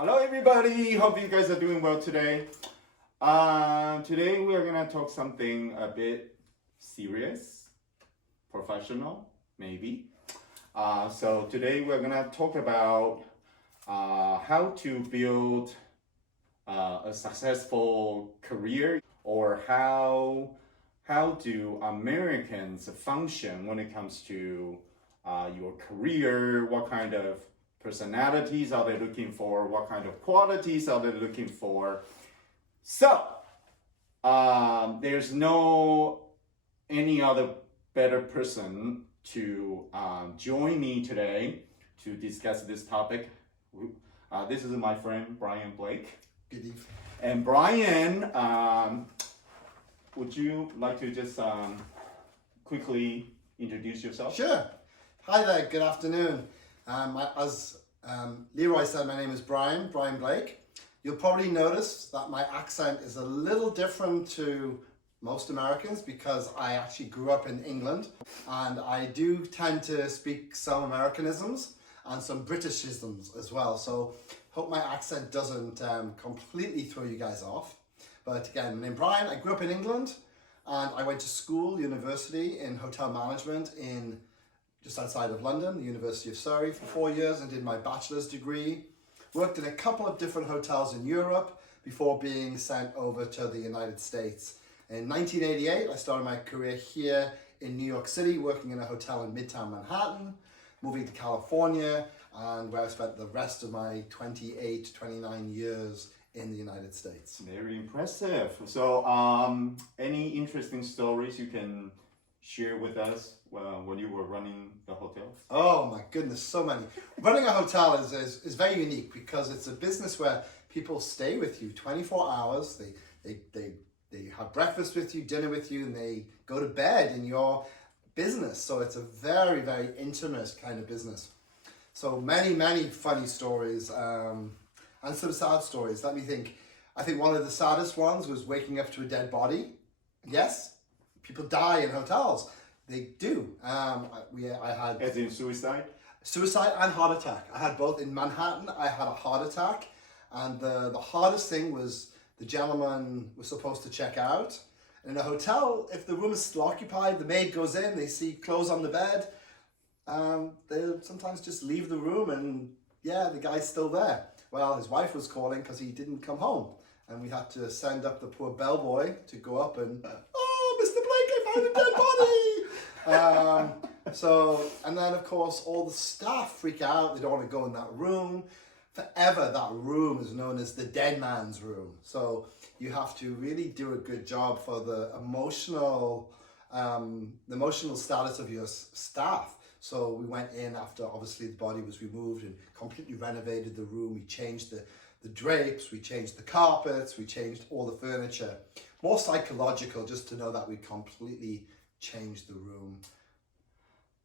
Hello everybody, hope you guys are doing well today. Today we are gonna talk something a bit serious, professional, maybe. So today we're gonna talk about how to build a successful career, or how do Americans function when it comes to your career, what kind of personalities are they looking for, what kind of qualities are they looking for. So there's no any other better person to join me today to discuss this topic. This is my friend Brian Blake. Good evening. And Brian, would you like to just quickly introduce yourself? Sure. Hi there, good afternoon. As Leroy said, my name is Brian Blake. You'll probably notice that my accent is a little different to most Americans because I actually grew up in England, and I do tend to speak some Americanisms and some Britishisms as well. So hope my accent doesn't completely throw you guys off. But again, my name's Brian. I grew up in England and I went to school, university in hotel management in just outside of London, the University of Surrey, for 4 years, and did my bachelor's degree. Worked in a couple of different hotels in Europe before being sent over to the United States. In 1988, I started my career here in New York City, working in a hotel in Midtown Manhattan, moving to California, and where I spent the rest of my 29 years in the United States. Very impressive. So any interesting stories you can share with us when you were running the hotels? Oh my goodness, so many. Running a hotel is very unique because it's a business where people stay with you 24 hours. They have breakfast with you, dinner with you, and they go to bed in your business. So it's a very, very intimate kind of business. So many funny stories and some sad stories. Let me think. I think one of the saddest ones was waking up to a dead body. Yes, people die in hotels. They do. I had... As in suicide? Suicide and heart attack. I had both. In Manhattan, I had a heart attack. And the hardest thing was the gentleman was supposed to check out. In a hotel, if the room is still occupied, the maid goes in, they see clothes on the bed. They'll sometimes just leave the room and yeah, the guy's still there. Well, his wife was calling because he didn't come home. And we had to send up the poor bellboy to go up and, oh, Mr. Blake, I found a dead body. And then of course all the staff freak out. They don't want to go in that room. Forever that room is known as the dead man's room. So you have to really do a good job for the emotional status of your staff. So we went in after obviously the body was removed and completely renovated the room. We changed the drapes, we changed the carpets, we changed all the furniture. More psychological, just to know that we completely changed the room.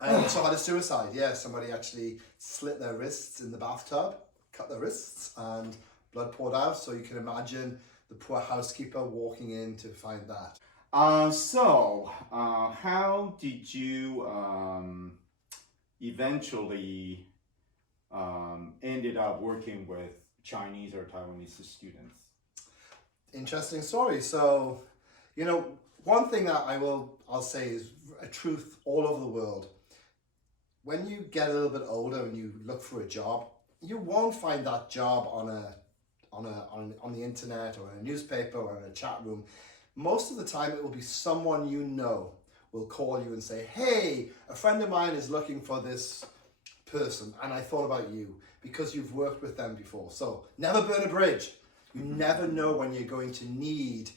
And also had a suicide. Yeah, somebody actually slit their wrists in the bathtub, cut their wrists, and blood poured out. So you can imagine the poor housekeeper walking in to find that. So how did you eventually ended up working with Chinese or Taiwanese students? Interesting story. So, one thing that I'll say is a truth all over the world. When you get a little bit older and you look for a job, you won't find that job on the internet or in a newspaper or in a chat room. Most of the time it will be someone will call you and say, hey, a friend of mine is looking for this person and I thought about you because you've worked with them before. So never burn a bridge. You never know when you're going to need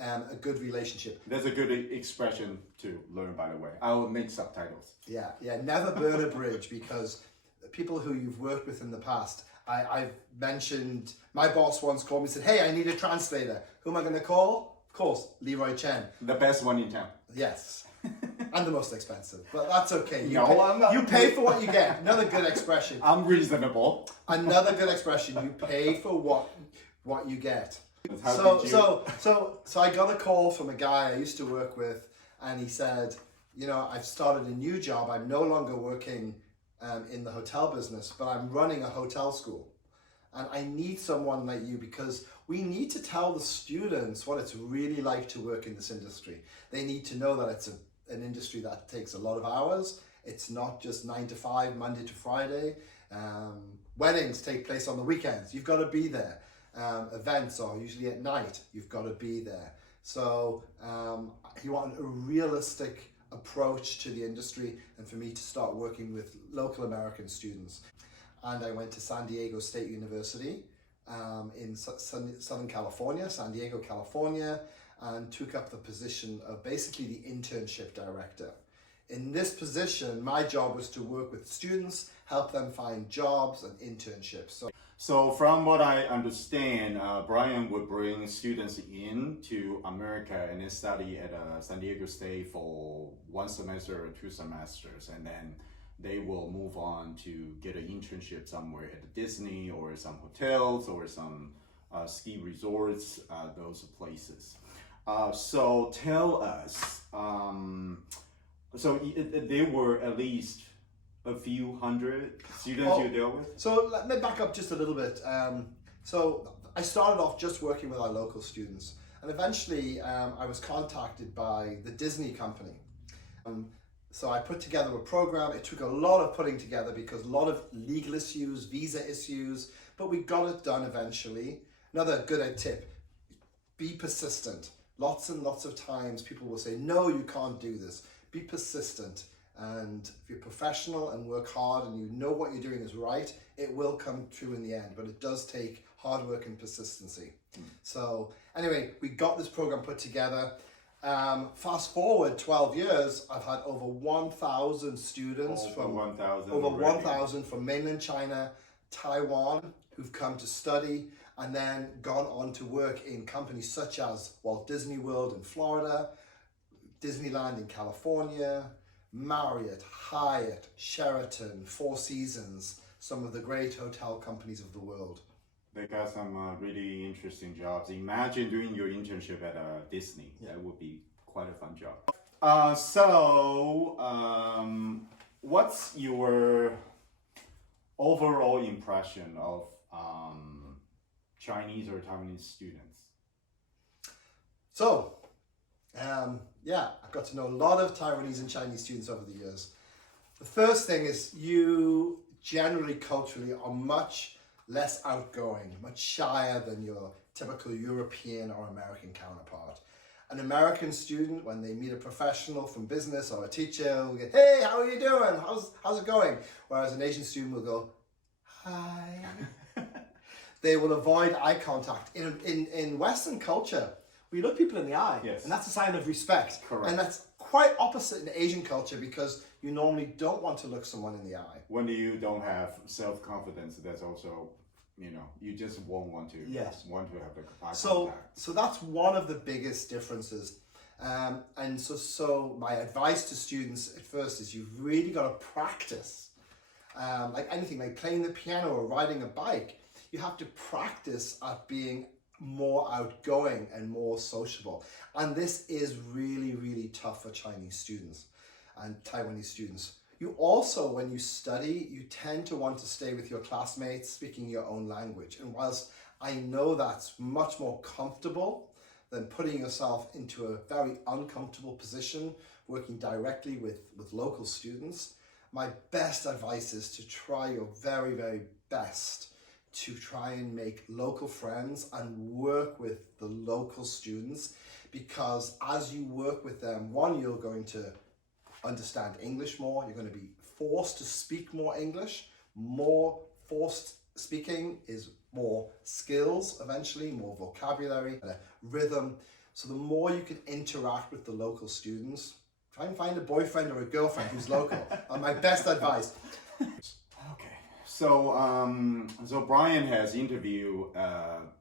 a good relationship. That's a good expression to learn, by the way. I will make subtitles. Yeah, never burn a bridge, because people who you've worked with in the past, I've mentioned, my boss once called me and said, hey, I need a translator. Who am I going to call? Of course, Leroy Chen. The best one in town. Yes. And the most expensive, but that's okay. You pay for what you get. Another good expression. I'm reasonable. Another good expression. You pay for what you get. So I got a call from a guy I used to work with, and he said, I've started a new job. I'm no longer working in the hotel business, but I'm running a hotel school. And I need someone like you because we need to tell the students what it's really like to work in this industry. They need to know that it's an industry that takes a lot of hours. It's not just 9 to 5, Monday to Friday. Weddings take place on the weekends. You've got to be there. Events are usually at night. You've got to be there. So you want a realistic approach to the industry and for me to start working with local American students. And I went to San Diego State University in Southern California, San Diego, California, and took up the position of basically the internship director. In this position, my job was to work with students, help them find jobs and internships. So from what I understand, Brian would bring students in to America and then study at San Diego State for 1 semester or 2 semesters, and then they will move on to get an internship somewhere at Disney or some hotels or some ski resorts, those places. So tell us, so there were at least a few hundred students you dealt with? So let me back up just a little bit. So I started off just working with our local students, and eventually I was contacted by the Disney company. So I put together a program. It took a lot of putting together because a lot of legal issues, visa issues, but we got it done eventually. Another good tip, be persistent. Lots and lots of times people will say, no, you can't do this. Be persistent. And if you're professional and work hard and you know what you're doing is right, it will come true in the end, but it does take hard work and persistency. So anyway, we got this program put together. Fast forward 12 years, I've had over 1,000 students from 1,000 from mainland China, Taiwan, who've come to study and then gone on to work in companies such as Walt Disney World in Florida, Disneyland in California, Marriott, Hyatt, Sheraton, Four Seasons, some of the great hotel companies of the world. They got some really interesting jobs. Imagine doing your internship at Disney. Yeah. That would be quite a fun job. What's your overall impression of Chinese or Taiwanese students? So, yeah, I've got to know a lot of Taiwanese and Chinese students over the years. The first thing is you generally culturally are much less outgoing, much shyer than your typical European or American counterpart. An American student, when they meet a professional from business or a teacher, will get, hey, how are you doing? How's it going? Whereas an Asian student will go, hi. They will avoid eye contact. In Western culture, we look people in the eye, yes. And that's a sign of respect. Correct. And that's quite opposite in Asian culture because you normally don't want to look someone in the eye. When you don't have self-confidence, that's also, you just won't want to. Yes. Want to have the eye So contact. that's one of the biggest differences. And so my advice to students at first is you've really got to practice. Like anything, like playing the piano or riding a bike, you have to practice at being more outgoing and more sociable. And this is really, really tough for Chinese students and Taiwanese students. You also, when you study, you tend to want to stay with your classmates speaking your own language. And whilst I know that's much more comfortable than putting yourself into a very uncomfortable position, working directly with local students, my best advice is to try your very, very best to try and make local friends and work with the local students, because as you work with them, one, you're going to understand English more, you're going to be forced to speak more English. More forced speaking is more skills eventually, more vocabulary, and a rhythm. So the more you can interact with the local students, try and find a boyfriend or a girlfriend who's local. My best advice. Okay. So Brian has interviewed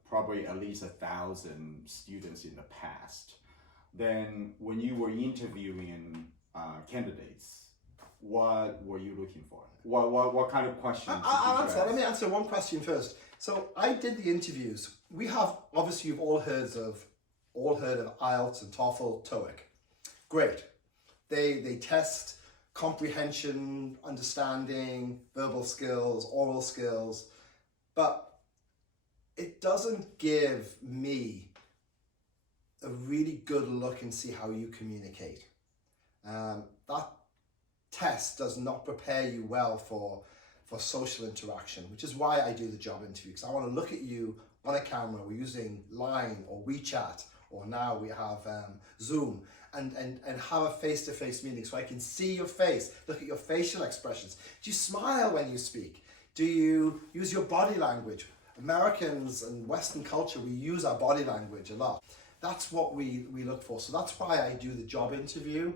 probably at least 1,000 students in the past. Then when you were interviewing candidates, what were you looking for? What kind of questions? I'll answer that. Let me answer one question first. So I did the interviews. We have, obviously you've all heard of IELTS and TOEFL, TOEIC. Great. They test comprehension, understanding, verbal skills, oral skills. But it doesn't give me a really good look and see how you communicate. That test does not prepare you well for social interaction, which is why I do the job interview, because I want to look at you on a camera. We're using Line or WeChat, or now we have Zoom, and have a face-to-face meeting so I can see your face, look at your facial expressions. Do you smile when you speak? Do you use your body language? Americans and Western culture, we use our body language a lot. That's what we look for. So that's why I do the job interview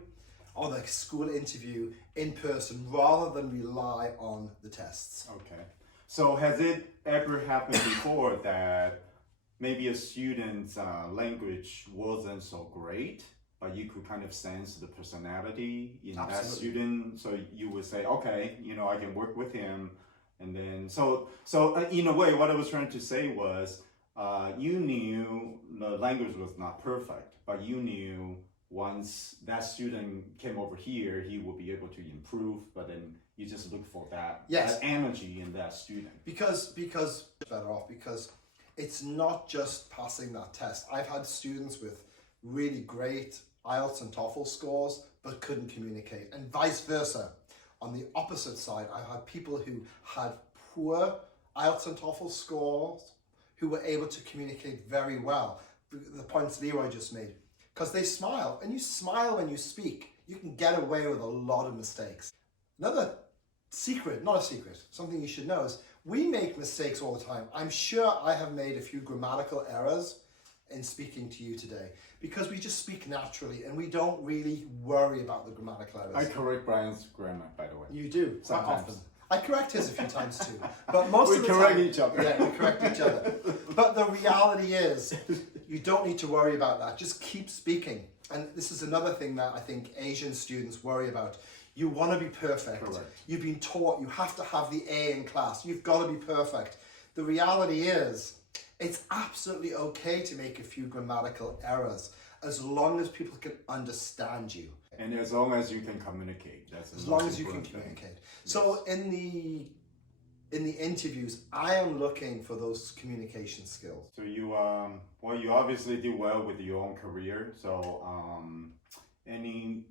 or the school interview in person rather than rely on the tests. Okay. So has it ever happened before that maybe a student's language wasn't so great, but you could kind of sense the personality in that student? So you would say, okay, I can work with him. And then, so in a way, what I was trying to say was, you knew the language was not perfect, but you knew once that student came over here, he will be able to improve, but then you just look for that energy in that student. Because better off, because it's not just passing that test. I've had students with really great IELTS and TOEFL scores, but couldn't communicate, and vice versa. On the opposite side, I've had people who had poor IELTS and TOEFL scores who were able to communicate very well. The points Leroy just made. Because they smile, and you smile when you speak. You can get away with a lot of mistakes. Another secret, not a secret, something you should know is we make mistakes all the time. I'm sure I have made a few grammatical errors in speaking to you today because we just speak naturally and we don't really worry about the grammatical errors. I correct Brian's grammar, by the way. You do, quite Sometimes. often. I correct his a few times too, but most of the correct time, each other. Yeah, we correct each other. But the reality is, you don't need to worry about that. Just keep speaking. And this is another thing that I think Asian students worry about. You want to be perfect. Correct. You've been taught you have to have the A in class. You've got to be perfect. The reality is, it's absolutely okay to make a few grammatical errors as long as people can understand you. And as long as you can communicate. That's as long as you can communicate. Yes. So in the interviews, I am looking for those communication skills. So you you obviously did well with your own career. So any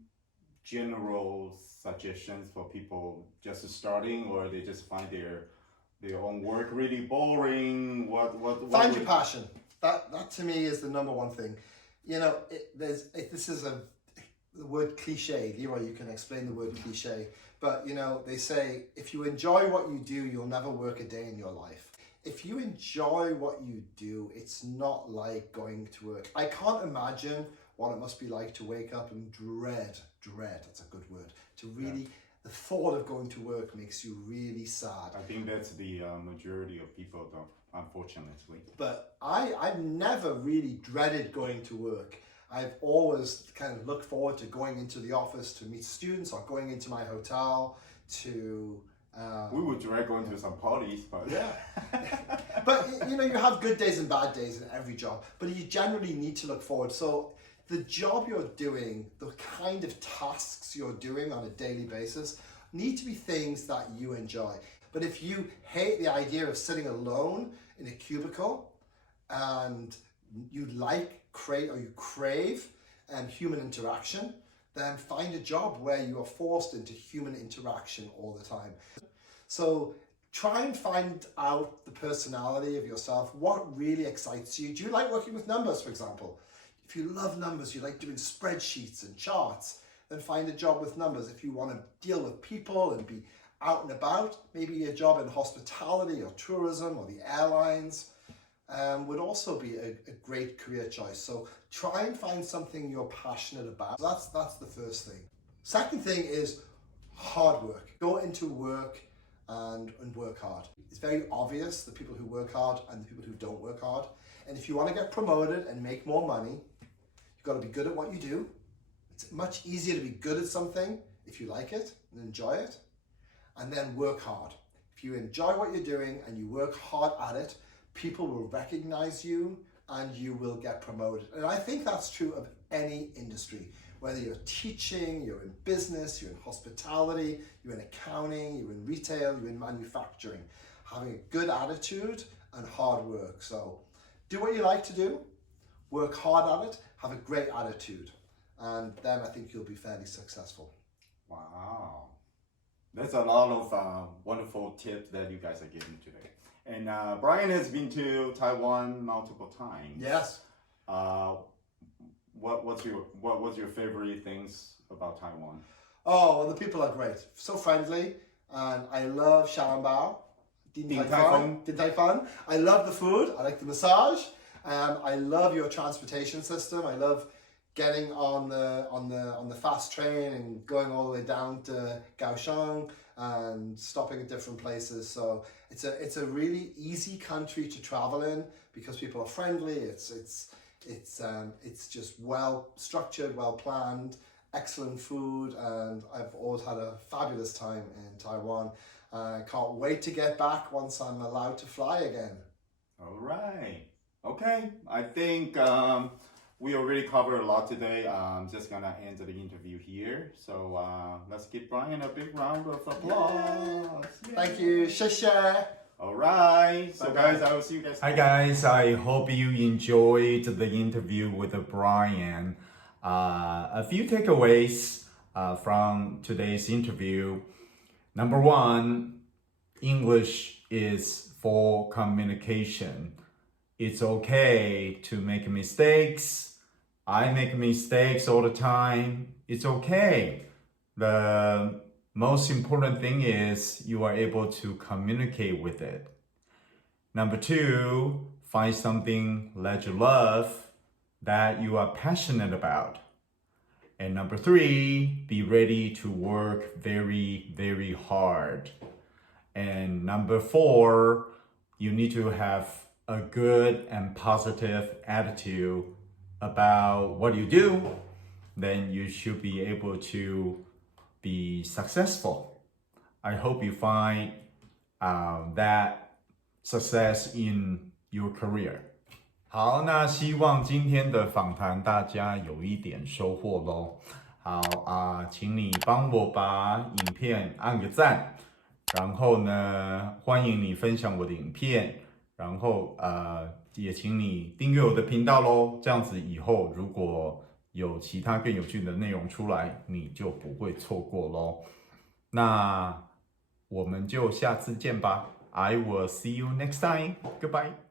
general suggestions for people just starting, or they just find their own work really boring? What find your passion. That to me is the number one thing. This is the word cliche. Leroy, you can explain the word cliche. But they say if you enjoy what you do, you'll never work a day in your life. If you enjoy what you do, it's not like going to work. I can't imagine what it must be like to wake up and dread, that's a good word, to really, the thought of going to work makes you really sad. I think that's the majority of people, though, unfortunately. But I've never really dreaded going to work. I've always kind of looked forward to going into the office to meet students or going into my hotel to... we would dread going to some parties, but... Yeah. But, you have good days and bad days in every job, but you generally need to look forward. So the job you're doing, the kind of tasks you're doing on a daily basis need to be things that you enjoy. But if you hate the idea of sitting alone in a cubicle and you crave human interaction, then find a job where you are forced into human interaction all the time. So try and find out the personality of yourself. What really excites you? Do you like working with numbers, for example? If you love numbers, you like doing spreadsheets and charts, then find a job with numbers. If you want to deal with people and be out and about, maybe a job in hospitality or tourism or the airlines would also be a great career choice. So try and find something you're passionate about. That's the first thing. Second thing is hard work. Go into work and work hard. It's very obvious the people who work hard and the people who don't work hard. And if you want to get promoted and make more money, you've got to be good at what you do. It's much easier to be good at something if you like it and enjoy it, and then work hard. If you enjoy what you're doing and you work hard at it, people will recognize you and you will get promoted. And I think that's true of any industry. Whether you're teaching, you're in business, you're in hospitality, you're in accounting, you're in retail, you're in manufacturing. Having a good attitude and hard work. So do what you like to do, work hard at it, have a great attitude, and then I think you'll be fairly successful. Wow. That's a lot of wonderful tips that you guys are giving today. And Brian has been to Taiwan multiple times. Yes. What's your favorite things about Taiwan? Oh, well, the people are great. So friendly, and I love Xiaolongbao. Din Tai Fung. I love the food. I like the massage. I love your transportation system. I love getting on the fast train and going all the way down to Kaohsiung and stopping at different places. So it's a really easy country to travel in because people are friendly. It's just well structured, well planned, excellent food, and I've always had a fabulous time in Taiwan. I can't wait to get back once I'm allowed to fly again. All right. Okay. I think we already covered a lot today. I'm just gonna end the interview here. So let's give Brian a big round of applause. Yeah. Thank you. 谢谢. All right. So Bye-bye. guys, I will see you guys. Hi guys, I hope you enjoyed the interview with Brian. A few takeaways from today's interview. Number one, English is for communication. It's okay to make mistakes. I make mistakes all the time. It's okay. The most important thing is you are able to communicate with it. Number two, find something that you love, that you are passionate about. And number three, be ready to work very, very hard. And number four, you need to have a good and positive attitude about what you do. Then you should be able to be successful. I hope you find that success in your career. 好，那希望今天的访谈大家有一点收获咯。好请你帮我把影片按个赞，然后呢，欢迎你分享我的影片，然后也请你订阅我的频道咯，这样子以后如果有其他更有趣的内容出来，你就不会错过咯。那我们就下次见吧。I will see you next time. Goodbye.